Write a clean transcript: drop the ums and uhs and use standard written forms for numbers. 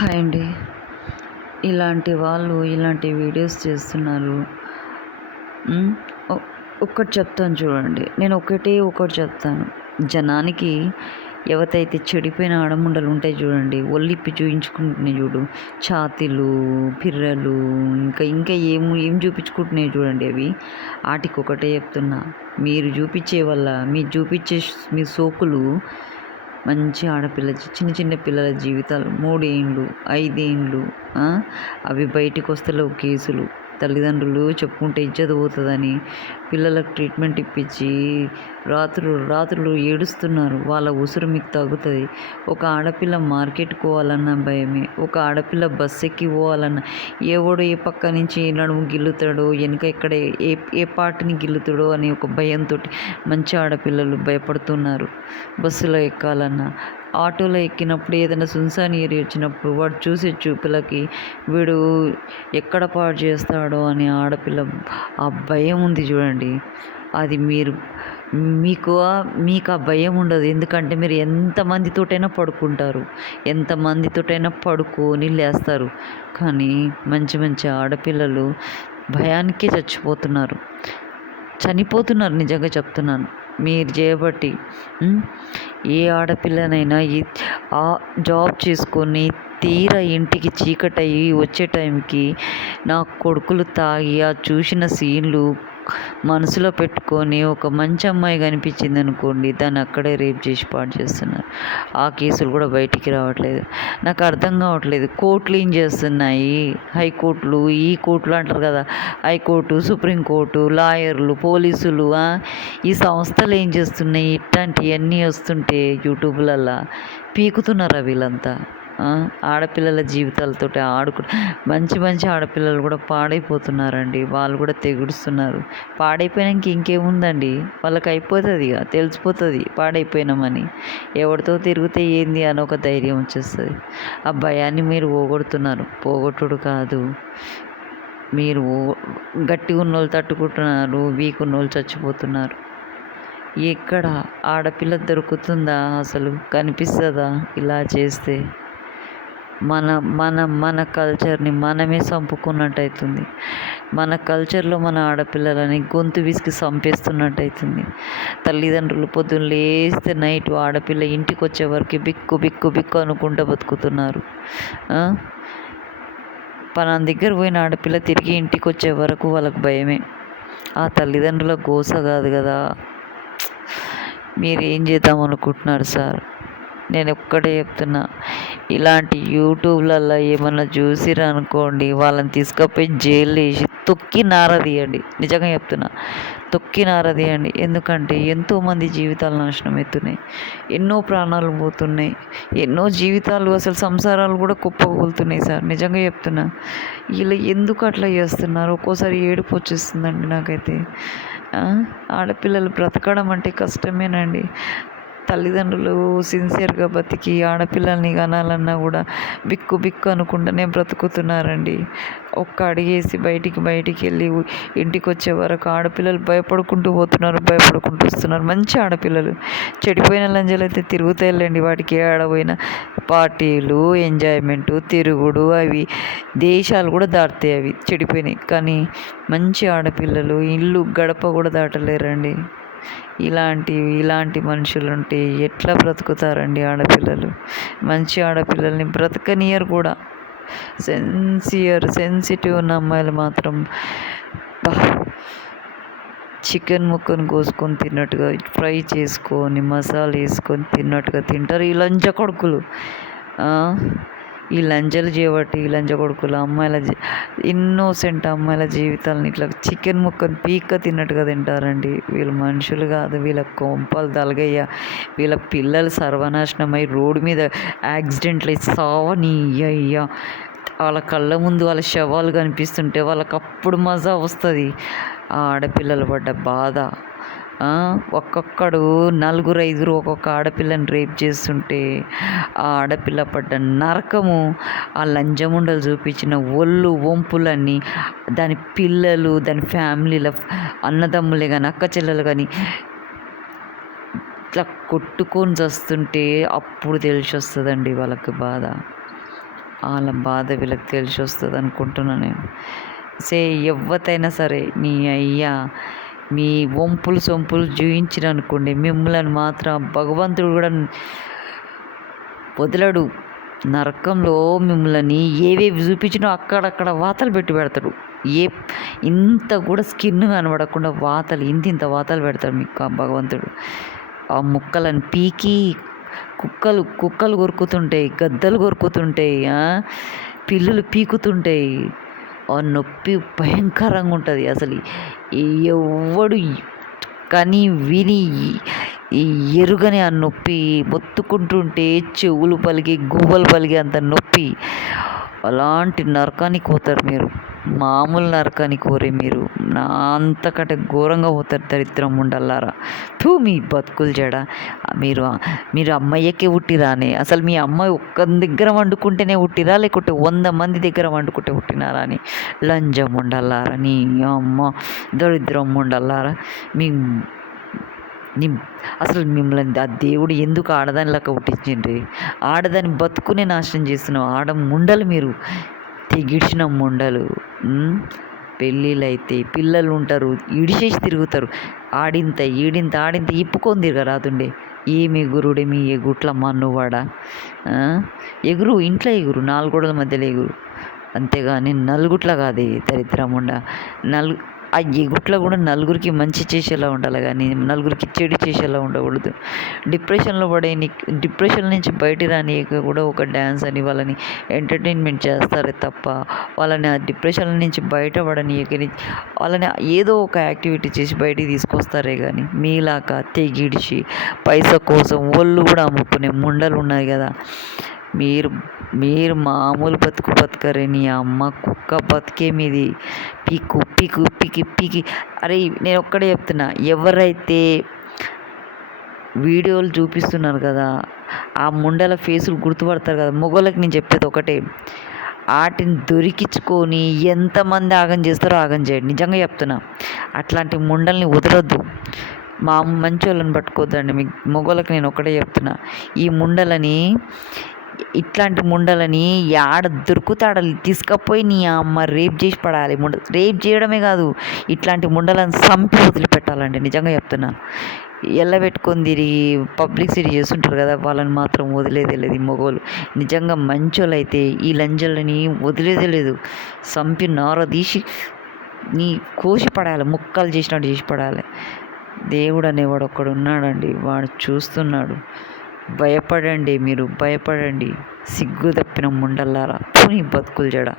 Hi అండి. ఇలాంటి వాళ్ళు ఇలాంటి వీడియోస్ చేస్తున్నారు. హ్మ్. ఒ ఒక్కటి చెప్తాను చూడండి. నేను ఒకటి చెప్తాను. జనానికి ఎవతైతే చెడిపోయిన ఆడముండలు ఉంటాయి చూడండి. ఒళ్ళిప్పి చూయించుకుంటున్నాయి చూడు. ఛాతీలు, పిర్రలు ఇంకా ఇంకా ఏం చూపించుకుంటున్నాయి చూడండి అవి. ఆటికొకటే చెప్తున్నా. మీరు చూపించే వల్ల మీరు చూపించే మీ సోకులు మంచి చిన్న చిన్న పిల్లల జీవితాలు 3 ఏండ్లు 5 ఏండ్లు అవి బయటికి వస్తలేవు కేసులు. తల్లిదండ్రులు చెప్పుకుంటే ఇజ్జత్ పోతుందని పిల్లలకు ట్రీట్మెంట్ ఇప్పించి రాత్రులు ఏడుస్తున్నారు. వాళ్ళ ఉసురు మీకు తగ్గుతుంది. ఒక ఆడపిల్ల మార్కెట్కి పోవాలన్నా భయమే. ఒక ఆడపిల్ల బస్సు ఎక్కి పోవాలన్నా ఎవడో ఏ పక్క నుంచి నడుము గిల్లుతాడో, వెనుక ఎక్కడ ఏ పార్ట్ని గిల్లుతాడో అని ఒక భయంతో మంచి ఆడపిల్లలు భయపడుతున్నారు. బస్సులో ఎక్కాలన్నా, ఆటోలో ఎక్కినప్పుడు ఏదైనా సున్సాన్ ఏరియా వచ్చినప్పుడు వాడు చూసే చూపులకి వీడు ఎక్కడ పాడు చేస్తాడో అని ఆడపిల్ల ఆ భయం ఉంది చూడండి. అది మీకు ఆ భయం ఉండదు. ఎందుకంటే మీరు ఎంతమందితోటైనా పడుకుంటారు, ఎంతమందితోటైనా పడుకొని లేస్తారు. కానీ మంచి ఆడపిల్లలు భయానికే చనిపోతున్నారు. నిజంగా చెప్తున్నాను. మీరు చేయబట్టి ఏ ఆడపిల్లనైనా జాబ్ చేసుకొని తీరా ఇంటికి చీకటయ్యి వచ్చే టైంకి నా కొడుకులు తాగి ఆ చూసిన సీన్లు మనసులో పెట్టుకొని ఒక మంచి అమ్మాయి కనిపించింది అనుకోండి, దాన్ని అక్కడే రేప్ చేసి పాడు చేస్తున్నారు. ఆ కేసులు కూడా బయటికి రావట్లేదు. నాకు అర్థం కావట్లేదు. కోర్టులు ఏం చేస్తున్నాయి, హైకోర్టులు ఈ కోర్టులు అంటారు కదా, హైకోర్టు, సుప్రీంకోర్టు, లాయర్లు, పోలీసులు, ఈ సంస్థలు ఏం చేస్తున్నాయి? ఇట్లాంటివన్నీ వస్తుంటే యూట్యూబ్లల్లో పీకుతున్నారా వీళ్ళంతా? ఆడపిల్లల జీవితాలతో మంచి ఆడపిల్లలు కూడా పాడైపోతున్నారండి. వాళ్ళు కూడా తెగుడుస్తున్నారు. పాడైపోయాక ఇంకేముందండి, వాళ్ళకి అయిపోతుంది, ఇక తెలిసిపోతుంది పాడైపోయినామని. ఎవరితో తిరిగితే ఏంది అని ఒక ధైర్యం వచ్చేస్తుంది. ఆ భయాన్ని మీరు పోగొట్టుడు కాదు. మీరు గట్టిగా ఉన్నోళ్ళు తట్టుకుంటున్నారు, వీక్ ఉన్నోళ్ళు చచ్చిపోతున్నారు. ఎక్కడ ఆడపిల్ల దొరుకుతుందా? అసలు కనిపిస్తుందా? ఇలా చేస్తే మన కల్చర్ని మనమే చంపుకున్నట్టు అవుతుంది. మన కల్చర్లో మన ఆడపిల్లలని గొంతు విసికి చంపేస్తున్నట్టు అవుతుంది. తల్లిదండ్రులు పొద్దున్న లేస్తే నైట్ ఆడపిల్ల ఇంటికి వచ్చే వరకు బిక్కు అనుకుంటూ బతుకుతున్నారు. పలానా దగ్గర పోయిన ఆడపిల్ల తిరిగి ఇంటికి వచ్చే వరకు వాళ్ళకు భయమే. ఆ తల్లిదండ్రుల గోస కాదు కదా. మీరు ఏం చేద్దాం అనుకుంటున్నారు సార్? నేను ఒక్కటే చెప్తున్నా, ఇలాంటి యూట్యూబ్లలో ఏమన్నా చూసిరా అనుకోండి, వాళ్ళని తీసుకుపోయి జైల్లో వేసి తొక్కి నారదీయండి. నిజంగా చెప్తున్నా, తొక్కి నారదీయండి. ఎందుకంటే ఎంతోమంది జీవితాలు నాశనం అవుతున్నాయి, ఎన్నో ప్రాణాలు పోతున్నాయి, ఎన్నో జీవితాలు అసలు సంసారాలు కూడా కుప్పకూలుతున్నాయి సార్. నిజంగా చెప్తున్నా, వీళ్ళు ఎందుకు అట్లా చేస్తున్నారు? ఒక్కోసారి ఏడుపు వచ్చేస్తుందండి నాకైతే. ఆడపిల్లలు బ్రతకడం అంటే కష్టమేనండి. తల్లిదండ్రులు సిన్సియర్గా బతికి ఆడపిల్లల్ని కనాలన్నా కూడా బిక్కు అనుకుంటూనే బ్రతుకుతున్నారండి. ఒక్క అడిగేసి బయటికి వెళ్ళి ఇంటికి వచ్చే వరకు ఆడపిల్లలు భయపడుకుంటూ వస్తున్నారు. మంచి ఆడపిల్లలు, చెడిపోయిన లంజలు అయితే తిరుగుతూ వెళ్ళండి. వాటికి ఆడపోయిన పార్టీలు, ఎంజాయ్మెంటు, తిరుగుడు, అవి దేశాలు కూడా దాటుతాయి. అవి చెడిపోయినాయి. కానీ మంచి ఆడపిల్లలు ఇల్లు గడప కూడా దాటలేరండి. ఇలాంటి మనుషులుంటే ఎట్లా బ్రతుకుతారండి ఆడపిల్లలు? మంచి ఆడపిల్లల్ని బ్రతకనియరు కూడా. సెన్సిటివ్ ఉన్న అమ్మాయిలు మాత్రం చికెన్ ముక్కను కోసుకొని తిన్నట్టుగా, ఫ్రై చేసుకొని మసాలా వేసుకొని తిన్నట్టుగా తింటారు ఈ లంజ కొడుకులు. ఈ లంజలు చేయబట్టి ఈ లంజ కొడుకులు ఇన్నోసెంట్ అమ్మాయిల జీవితాలని ఇట్లా చికెన్ ముక్కను పీక్క తిన్నట్టుగా తింటారండి. వీళ్ళు మనుషులు కాదు, వీళ్ళ కొంపలు తలగయ్య. వీళ్ళ పిల్లలు సర్వనాశనమై రోడ్డు మీద యాక్సిడెంట్లు సావనీయ్య. వాళ్ళ కళ్ళ ముందు వాళ్ళ శవాలు కనిపిస్తుంటే వాళ్ళకి అప్పుడు మజా వస్తుంది. ఆ ఆడపిల్లలు పడ్డ బాధ. ఒక్కొక్కడు 4-5 ఒక్కొక్క ఆడపిల్లని రేప్ చేస్తుంటే ఆ ఆడపిల్ల పడ్డ నరకము, ఆ లంజముండలు చూపించిన ఒళ్ళు వంపులన్నీ, దాని పిల్లలు, దాని ఫ్యామిలీల అన్నదమ్ములే కానీ అక్క చెల్లెలు కానీ ఇట్లా కొట్టుకొని చస్తుంటే అప్పుడు తెలిసి వస్తుందండి వాళ్ళకి బాధ. వాళ్ళ బాధ వీళ్ళకి తెలిసి వస్తుంది అనుకుంటున్నాను నేను. ఎవ్వతైనా సరే నీ అయ్యా మీ వంపులు సొంపులు చూయించిరనుకోండి, మిమ్మల్ని మాత్రం భగవంతుడు కూడా వదలడు. నరకంలో మిమ్మల్ని ఏవేవి చూపించినో అక్కడక్కడ వాతలు పెడతాడు. ఇంత కూడా స్కిన్ కనబడకుండా వాతలు, ఇంత వాతలు పెడతాడు మీకు భగవంతుడు. ఆ ముక్కలను పీకి కుక్కలు కొరుకుతుంటాయి, గద్దలు కొరుకుతుంటాయి, పిల్లులు పీకుతుంటాయి. ఆ నొప్పి భయంకరంగా ఉంటుంది. అసలు ఎవ్వడు కానీ విని ఎరుగని ఆ నొప్పి, మొత్తుకుంటుంటే చెవులు పలికి గువ్వలు పలికి అంత నొప్పి. అలాంటి నరకానికి పోతారు మీరు. మామూలు నరకానికి పోరే మీరు. నా అంతకంటే ఘోరంగా పోతారు దరిద్రం ఉండల్లారా. మీ బతుకులు జడ. మీరు అమ్మయ్యకే పుట్టిరానే? అసలు మీ అమ్మాయి ఒక్క దగ్గర వండుకుంటేనే పుట్టిరా, లేకుంటే 100 మంది దగ్గర వండుకుంటే పుట్టినారా అని? లంజం ఉండల్లారా, నీ అమ్మ దరిద్రం ఉండల్లారా. అసలు మిమ్మల్ని ఆ దేవుడు ఎందుకు ఆడదాని లెక్క పుట్టించిండ్రి? ఆడదాని బతుకునే నాశనం చేస్తున్నావు. ముండలు మీరు, తెగిడిచిన ముండలు. పెళ్ళిళ్ళు అయితే పిల్లలు ఉంటారు, ఇడిచేసి తిరుగుతారు. ఆడింత ఇప్పుకొని తిరగరాదుండే. ఏమి ఎగురుడే మీ ఎగుట్ల మన్నువాడా? ఎగురు, ఇంట్లో ఎగురు, 4 గోడల మధ్యలో ఎగురు, అంతేగాని నలుగుట్ల కాదు దరిద్రముండ. ఆ ఎగుట్లో కూడా నలుగురికి మంచి చేసేలా ఉండాలి, కానీ నలుగురికి చెడు చేసేలా ఉండకూడదు. డిప్రెషన్ నుంచి బయట రానియక కూడా ఒక డ్యాన్స్ అని వాళ్ళని ఎంటర్టైన్మెంట్ చేస్తారే తప్ప, వాళ్ళని ఆ డిప్రెషన్ నుంచి బయటపడనీయకని వాళ్ళని ఏదో ఒక యాక్టివిటీ చేసి బయటికి తీసుకొస్తారే కానీ మీలాగా తెగిడిచి పైసా కోసం ఒళ్ళు కూడా అమ్ముకునే ముండలు ఉన్నాయి కదా. మీరు మామూలు బతకరే. నీ అమ్మ కుక్క బతికే మీది. పీకి. అరే నేను ఒక్కడే చెప్తున్నా, ఎవరైతే వీడియోలు చూపిస్తున్నారు కదా ఆ ముండల ఫేసులు గుర్తుపడతారు కదా, మొగోళ్ళకి నేను చెప్పేది ఒకటే, వాటిని దొరికించుకొని ఎంతమంది ఆగం చేస్తారో ఆగం చేయండి. నిజంగా చెప్తున్నా, అట్లాంటి ముండల్ని వదలొద్దు. మంచి వాళ్ళని పట్టుకోవద్దండి. మీ మొగోళ్ళకి నేను ఒకటే చెప్తున్నా, ఈ ముండలని, ఇట్లాంటి ముండలని యాడ దొరుకుతాడ తీసుకపోయి నీ అమ్మ రేప్ చేసి పడాలి. రేప్ చేయడమే కాదు, ఇట్లాంటి ముండలను చంపి వదిలిపెట్టాలండి. నిజంగా చెప్తున్నా. పెట్టుకొని తిరిగి పబ్లిసిటీ చేస్తుంటారు కదా, వాళ్ళని మాత్రం వదిలేదే లేదు ఈ మొగోళ్ళు. నిజంగా మంచోళ్ళు అయితే ఈ లంజలని వదిలేదే లేదు. చంపి నార తీసి నీ కోసి పడాలి, ముక్కలు చేసినట్టు చేసి పడాలి. దేవుడు అనేవాడు ఒక్కడు ఉన్నాడండి, వాడు చూస్తున్నాడు. భయపడండి, మీరు భయపడండి. సిగ్గు తప్పిన ముండల్లారా. నీ బతుకులు జడ.